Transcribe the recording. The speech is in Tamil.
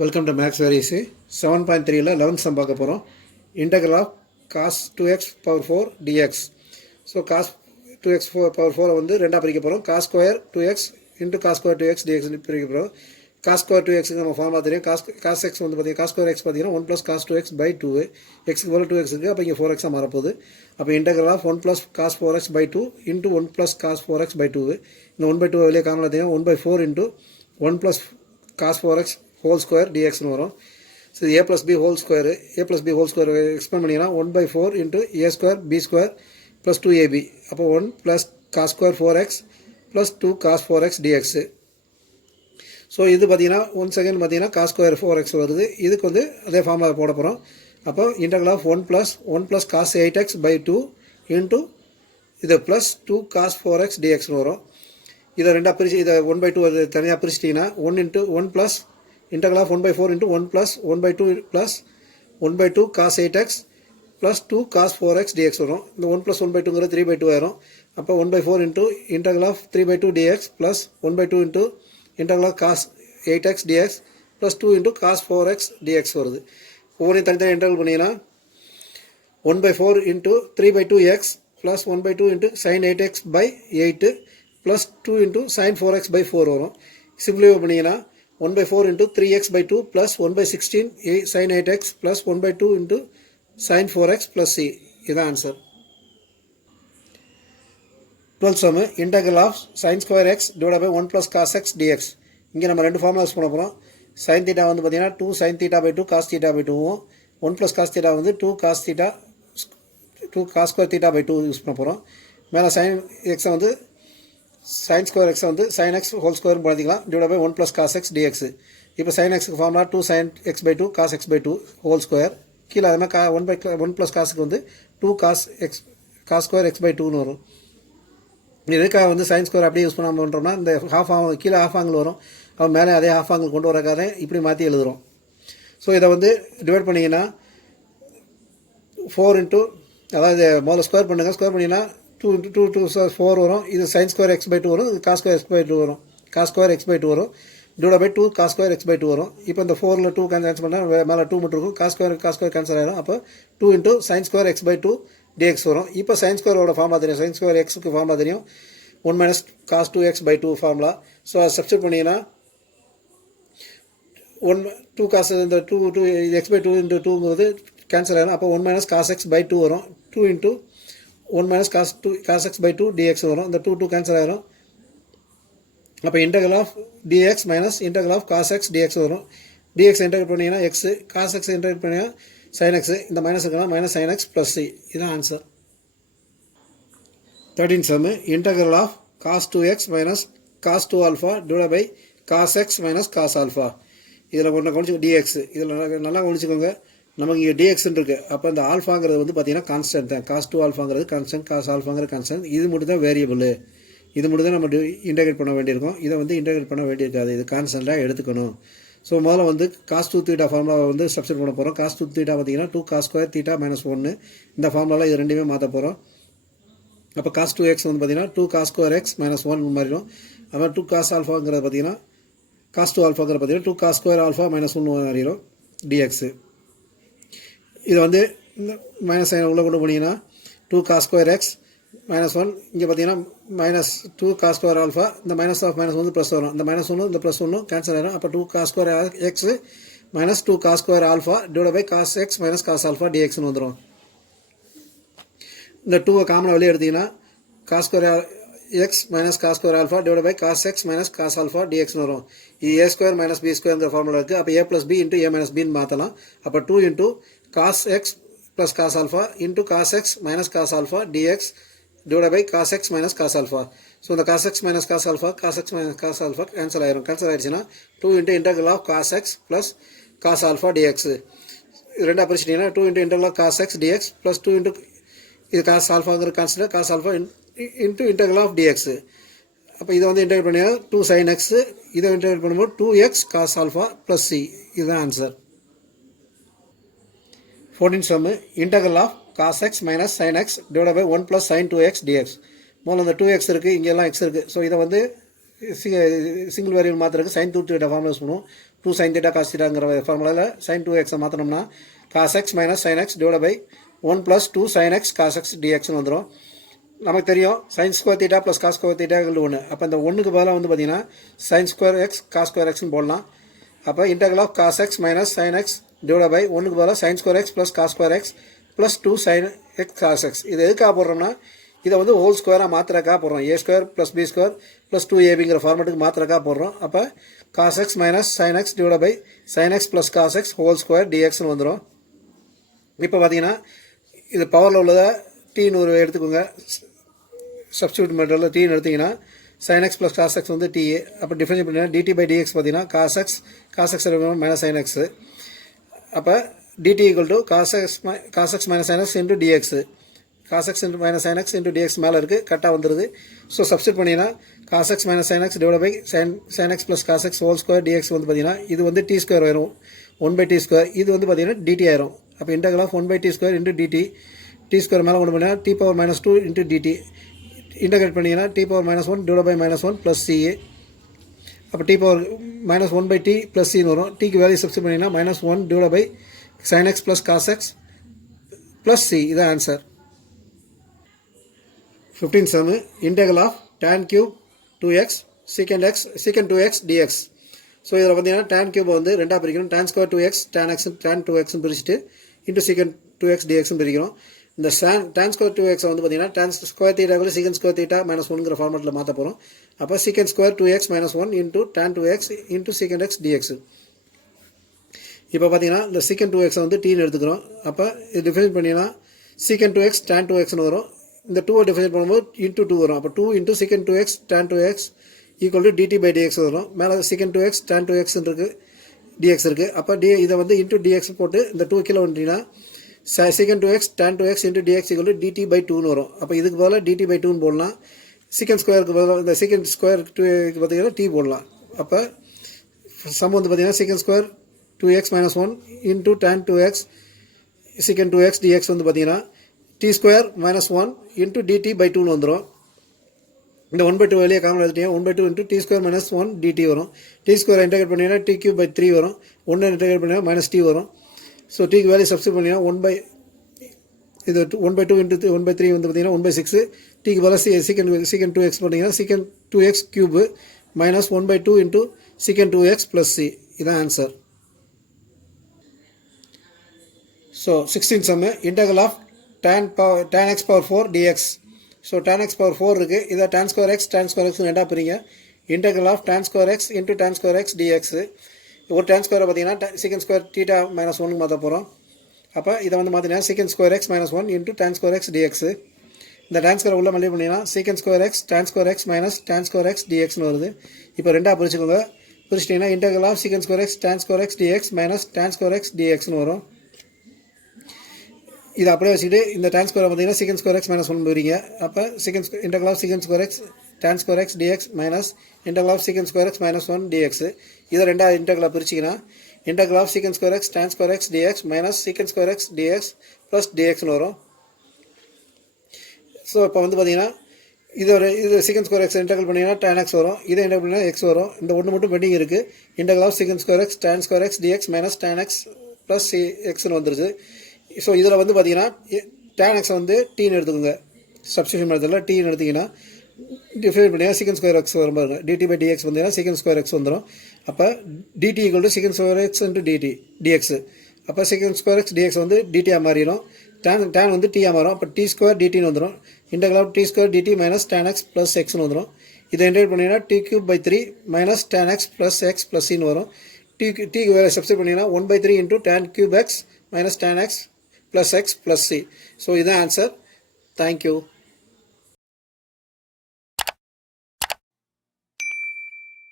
Welcome to maths very easy 7.3ல 11th சம் பார்க்க போகிறோம். Integral of cos 2x power 4 dx. So cos 2x power 4 வந்து ரெண்டாக பிரிக்க போகிறோம். Cos square 2x into cos square 2x dx பிரிக்க போகிறோம். காஸ் ஸ்கொயர் 2xக்கு நம்ம ஃபார்முலா தெரியும். காஸ் எக்ஸ் வந்து பார்த்தீங்கன்னா காஸ் ஸ்கொயர் எக்ஸ் பார்த்தீங்கன்னா 1 + cos 2x by 2 எக்ஸுக்கு போல 2x இருக்குது. அப்போ இங்கே 4x மாறப்போகுது. அப்போ integral of 1 + cos 4x by 2 into 1 + cos 4x by 2. இந்த 1/2 வெளியே காமனாக தெரியும். 1/4 into 1 + cos 4x whole square dxன்னு வரும். So a + b whole square expand பண்ணிங்கன்னா 1/4 into a square b square plus 2ab. அப்போ 1 + cos square 4x plus 2 cos 4x dx. So இது பார்த்தீங்கன்னா 1 செகண்ட் பார்த்தீங்கன்னா cos ஸ்கொயர் 4x வருது. இதுக்கு வந்து அதே ஃபார்முலா போட போகிறோம். அப்போ integral of 1 + cos 8x by 2 into இது ப்ளஸ் 2 cos 4x dxன்னு வரும். இதை ரெண்டாக பிரித்து இதை 1/2 அது தனியாக பிரிச்சிட்டிங்கன்னா 1 into 1 plus integral of 1/4 into 1 plus 1/2 plus 1/2 cos 8x plus 2 cos 4x dx வரும். இந்த 1 plus 1/2ங்கிறது 3/2 ஆயிரும். அப்போ 1/4 into integral of 3/2 dx plus 1/2 into integral of cos 8x dx plus 2 into cos 4x dx வருது. ஒவ்வொன்றையும் தனித்தனி இன்டெக்ரல் பண்ணிங்கன்னா 1/4 into 3/2x plus 1/2 into sin 8x by 8 plus 2 into sin 4x by 4 வரும். சிம்பிளிஃபை பண்ணிங்கன்னா 1/4 into 3x by 2 plus 1/16 sin 8x plus 1/2 into sin 4x plus c. இதுதான் answer. 12th sum integral of sin square x divided by 1 plus cos x dx. இங்கே நம்ம ரெண்டு ஃபார்முலா யூஸ் பண்ண போகிறோம். sin theta வந்து பார்த்தீங்கன்னா 2 sin theta by 2 cos theta by 2வும் 1 plus cos theta வந்து 2 cos square theta by 2 use பண்ண போகிறோம். மேலே sin x வந்து sin square x வந்து sin x whole square பார்த்திக்கலாம் divided by 1 plus cos x dx. இப்போ sin x formula 2 sin x by 2 cos x by 2 whole square. கீழே அது மாதிரி 1 plus cosக்கு வந்து 2 cos square x by 2ன்னு வரும். இதுக்காக வந்து sin square அப்படியே யூஸ் பண்ணாமல் பண்ணுறோம்னா இந்த கீழே half angle வரும். அவன் மேலே அதே half angle கொண்டு வரக்காக இப்படி மாற்றி எழுதுகிறோம். ஸோ இதை வந்து டிவைட் பண்ணிங்கன்னா 4 இன்ட்டு அதாவது முதல்ல ஸ்கொயர் பண்ணுங்கள். ஸ்கொயர் பண்ணிங்கன்னா 2 into 2 2 4 வரும். இது sin square x by 2 வரும். இது cos square x by 2 வரும். cos square x by 2 வரும் divided by 2 cos square x by 2 வரும். இப்போ இந்த 4ல் 2 கேன்சல் பண்ணால் மேலே 2 மட்டும் இருக்கும். cos square கேன்சல் ஆகிடும். அப்போ 2 into sin square x by 2 dx வரும். இப்போ sin squareோட ஃபார்முலா தெரியும். sin square xக்கு ஃபார்முலா தெரியும். 1 minus cos 2x by 2 formula. So அதை சப்ஸ்டிட் பண்ணிங்கன்னா 2 cos இந்த 2 x by 2 into 2ங்கிறது கேன்சல் ஆகிடும். அப்போ 1 minus cos x by 2 வரும். 2 into 1 minus cos x by 2 dx வரும். இந்த 2 கேன்சல் ஆகிடும். அப்போ integral of dx minus integral of cos x dx வரும். dx இன்டெகிரேட் பண்ணிங்கன்னா x, cos x இன்டெகிரேட் பண்ணிங்கன்னா sin x. இந்த மைனஸ் இருக்குன்னா minus sin x plus c. இதுதான் answer. 13th sum integral of cos 2x minus cos 2 alpha divided by cos x minus cos alpha. இதில் ஒன்று கவனிச்சு dx. இதில் நல்லா கவனிச்சுக்கோங்க. நமக்கு இங்கே டிஎக்ஸ்ன்னு இருக்குது. அப்போ இந்த ஆல்ஃபாங்கிறது வந்து பார்த்தீங்கன்னா கான்ஸ்டன்ட் தான். காஸ் 2 ஆல்ஃபாங்கிறது கான்ஸ்டன்ட், காஸ் ஆல்ஃபாங்கிறது கான்ஸ்டன்ட். இது மட்டும் தான் வேரியபிள். இது மட்டும் தான் நம்ம இன்டெகிரேட் பண்ண வேண்டியிருக்கும். இதை வந்து இன்டெகிரேட் பண்ண வேண்டியிருக்காது. இது கான்ஸ்டன்ட்டாக எடுத்துக்கணும். ஸோ முதல்ல வந்து காஸ் 2 தீட்டா ஃபார்முலாவை வந்து சப்ஸ்டிட் பண்ண போகிறோம். காஸ் 2 தீட்டா பார்த்தீங்கன்னா 2 cos square தீட்டா minus 1. இந்த ஃபார்முலாவில் இது ரெண்டுமே மாற்ற போகிறோம். அப்போ காஸ் 2x வந்து பார்த்தீங்கன்னா 2 cos square x minus 1 மாறிடும். அப்புறம் 2 cos ஆல்ஃபாங்கிறது பார்த்தீங்கன்னா காஸ் 2 ஆல்ஃபாங்கிறது பார்த்தீங்கன்னா 2 cos square alpha minus 1 மாறிடும் dx. இது வந்து மைனஸ் சைன் உள்ளே கொண்டு போனீங்கன்னா 2 cos square x minus 1. இங்கே பார்த்தீங்கன்னா minus 2 cos square alpha. இந்த மைனஸ் ஆஃப் மைனஸ் வந்து ப்ளஸ் வரும். இந்த மைனஸ் 1 இந்த ப்ளஸ் 1 கேன்சல் ஆகிடும். அப்போ 2 cos square x minus 2 cos square alpha divided by cos x minus cos alpha dxன்னு வந்துடும். இந்த 2 காமனாக வெளியே எடுத்தீங்கன்னா cos square x minus cos square alpha divided by cos x minus cos alpha dxன்னு வரும். இது a square minus b squareங்கிற ஃபார்முலா இருக்குது. அப்போ a plus b into a minus bன்னு மாற்றலாம். அப்போ 2 into cos x plus cos alpha into cos x minus cos alpha dx divided by cos x minus cos alpha. So இந்த cos x minus cos alpha cancel ஆயிரும். கேன்சல் ஆயிடுச்சுன்னா 2 into integral of cos x plus cos alpha dx. இது ரெண்டாக பிரிச்சிட்டிங்கன்னா 2 into integral of cos x dx plus 2 into இது cos alphaங்கிற constant cos alpha into integral of dx. அப்போ இதை வந்து இன்டெகிரேட் பண்ணியா 2 sin x. இதை இன்டெகிரேட் பண்ணும்போது 2x cos alpha plus c. இதுதான் answer. 14th sum integral of cos x minus sin x divided by 1 plus sin 2x dx. முதல்ல அந்த 2x இருக்குது, இங்கெல்லாம் x இருக்குது. ஸோ இதை வந்து சிங்கிள் வேரியபிள் மாத்திரக்கு sin 2 தீட்டா ஃபார்முலா யூஸ் பண்ணுவோம். 2 sin theta cos thetaங்கிற ஃபார்முலாவில் sin 2x மாற்றினோம்னா cos x minus sin x divided by 1 plus 2 sin x cos x dxன்னு வந்துடும். நமக்கு தெரியும் sin square theta plus cos square theta = 1. அப்போ இந்த 1க்கு பதிலாக வந்து பார்த்தீங்கன்னா sin square x cos square xன்னு போடலாம். அப்போ integral of cos x minus sin x divided by 1க்கு பதிலாக sin square x plus cos square x plus 2 sin x cos x. இது எதுக்காக போடுறோம்னா இதை வந்து ஹோல் ஸ்கொயராக மாத்திரக்காக போடுறோம். a square plus b square plus 2ab ஃபார்மேட்டுக்கு மாத்திரக்காக போடுறோம். அப்போ cos x minus sin x divided by sin x plus cos x whole square dxன்னு வந்துடும். இப்போ பார்த்தீங்கன்னா இது பவரில் உள்ளதை டீன்னு ஒரு எடுத்துக்கோங்க. சப்ஸ்டியூட் மெட்டரில் டீன்னு எடுத்திங்கன்னா sin x plus cos x வந்து t. அப்போ டிஃபரன்ஷியேட் பண்ணிங்கன்னா dt by dx பார்த்தீங்கன்னா cos x minus sin x. அப்போ dt equal to cos x minus sin x into dx. cos x minus sin x into dx மேலே இருக்குது, கரெக்டாக வந்துடுது. ஸோ சப்ஸ்டியூட் பண்ணிங்கன்னா cos x minus sin x divided by sin x plus cos x whole square dx வந்து பார்த்தீங்கன்னா இது வந்து t ஸ்கொயர் வரும் 1/t ஸ்கொயர். இது வந்து பார்த்தீங்கன்னா dt ஆயிரும். அப்போ integral of 1/t square into dt. t square மேலே கொண்டு போனீங்கன்னா t power minus 2 into dt. Integrate பண்ணிங்கன்னா t power minus 1 divided by minus 1 plus c. அப்போ t power minus 1/t plus c வரும். tக்கு வேல்யூ சப்ஸ்டியூட் பண்ணிங்கன்னா minus 1 divided by sin x plus cos x plus c. இதான் answer. 15th sum integral of tan cube 2x secant 2x dx. So இதில் பார்த்தீங்கன்னா tan cube வந்து ரெண்டாக பிரிக்கணும். tan square 2x tan 2x பிரிச்சுட்டு into secant 2x dx பிரிக்கிறோம். இந்த tan square 2x வந்து பார்த்தீங்கன்னா tan square theta secant square theta minus 1ங்கிற ஃபார்மேட்டில் மாற்ற போகிறோம். அப்போ secant square 2x minus 1 into tan 2x into secant x dx. இப்போ பார்த்தீங்கன்னா இந்த secant 2x வந்து tன்னு எடுத்துக்கிறோம். அப்போ இது டிஃபரன்ஷியேட் பண்ணிங்கன்னா secant 2x tan 2xன்னு வரும். இந்த 2 டிஃபரன்ஷியேட் பண்ணும்போது into 2 வரும். அப்போ 2 into secant 2x tan 2x equal to dt by dx வரும். மேலே secant 2x tan 2x இருக்குது, dx இருக்குது. அப்போ இதை வந்து into dx போட்டு இந்த 2 கீழே வந்துட்டீங்கன்னா secant 2x tan 2x into dx equal to dt by 2ன்னு வரும். அப்போ இதுக்கு பதிலாக dt by 2ன்னு போடலாம். secant ஸ்கொயருக்கு பதிலாக இந்த secant ஸ்கொயர் 2க்கு பார்த்தீங்கன்னா t போடலாம். அப்போ சம் வந்து பார்த்தீங்கன்னா secant square 2x minus 1 into tan 2x secant 2x dx வந்து பார்த்தீங்கன்னா t square minus 1 into dt by 2ன்னு வந்துடும். இந்த 1/2 வெளியே காமன் எடுத்துட்டீங்க. 1/2 into t square minus 1 dt வரும். t ஸ்கொயர் இன்டகிரேட் பண்ணிங்கன்னா t cube by 3 வரும். 1 இன்டகிரேட் பண்ணிங்கன்னா minus t வரும். ஸோ டீக்கு வேல்யூ சப்ஸ்டியூட் பண்ணிங்கன்னா இது 1/2 into 1/3 வந்து பார்த்தீங்கன்னா 1/6. டீக்கு பதிலாக secant 2x போட்டிங்கன்னா secant 2x cube minus 1/2 into secant 2x plus c. இதான் answer. So 16th sum integral of tan x power 4 dx. So tan x power 4 இருக்குது. இதை tan square x ரெண்டாக பிரிங்க. integral of tan square x into tan square x dx. ஒரு tan ஸ்கொயரை பார்த்தீங்கன்னா secant ஸ்கொயர் theta minus 1க்கு மாற்ற போகிறோம். அப்போ இதை வந்து பார்த்தீங்கன்னா secant square x minus 1 into tan square x dx. இந்த tan ஸ்கொயரை உள்ள மல்டிப்ளை பண்ணிங்கன்னா secant square x tan square x minus tan square x dxன்னு வருது. இப்போ ரெண்டாக பிரிச்சுக்கோங்க. பிரிச்சிட்டிங்கன்னா integral of secant square x tan square x dx minus tan square x dxன்னு வரும். இதை அப்படியே வச்சுக்கிட்டு இந்த tan ஸ்கொயரை பார்த்தீங்கன்னா secant ஸ்கொயர் x minus 1 போகிறீங்க. அப்போ integral of secant square x tan square x dx minus integral of secant square x minus 1 dx. இதை ரெண்டாவது இன்டெக்ரலாக பிரிச்சிங்கன்னா integral of secant square x tan square x dx minus secant square x dx plus dxன்னு வரும். ஸோ இப்போ வந்து பார்த்தீங்கன்னா இது secant square x இன்டெக்ரல் பண்ணிங்கன்னா tan x வரும். இதை இன்டெக்ரல் பண்ணிங்கன்னா x வரும். இந்த ஒன்று மட்டும் பெண்டிங் இருக்குது. integral of secant square x tan square x dx minus tan x plus xன்னு வந்துருச்சு. ஸோ இதில் வந்து பார்த்தீங்கன்னா tan x வந்து tன்னு எடுத்துக்கோங்க. சப்ஸ்டியூஷன் மெத்தடில் tன்னு எடுத்திங்கன்னா டிஃபைன் பண்ணிங்கன்னா secant square x வரும் பாருங்க. dt by dx வந்தீங்கன்னா secant square x வந்துடும். அப்போ dt equal to secant square x into dx. அப்போ secant square x dx வந்து dt மாறிடும். tan வந்து t மாறும். அப்போ t ஸ்கொயர் dtன்னு வந்துடும். integral of t square dt minus tan x plus xன்னு வந்துடும். இதை இன்டெகிரேட் பண்ணிங்கன்னா t cube by 3 minus tan x plus x plus cன்னு வரும். t வேறு சப்ஸ்டியூட் பண்ணிங்கன்னா 1/3 into tan cube x minus tan x plus x plus c. So இதுதான் ஆன்சர். தேங்க்யூ.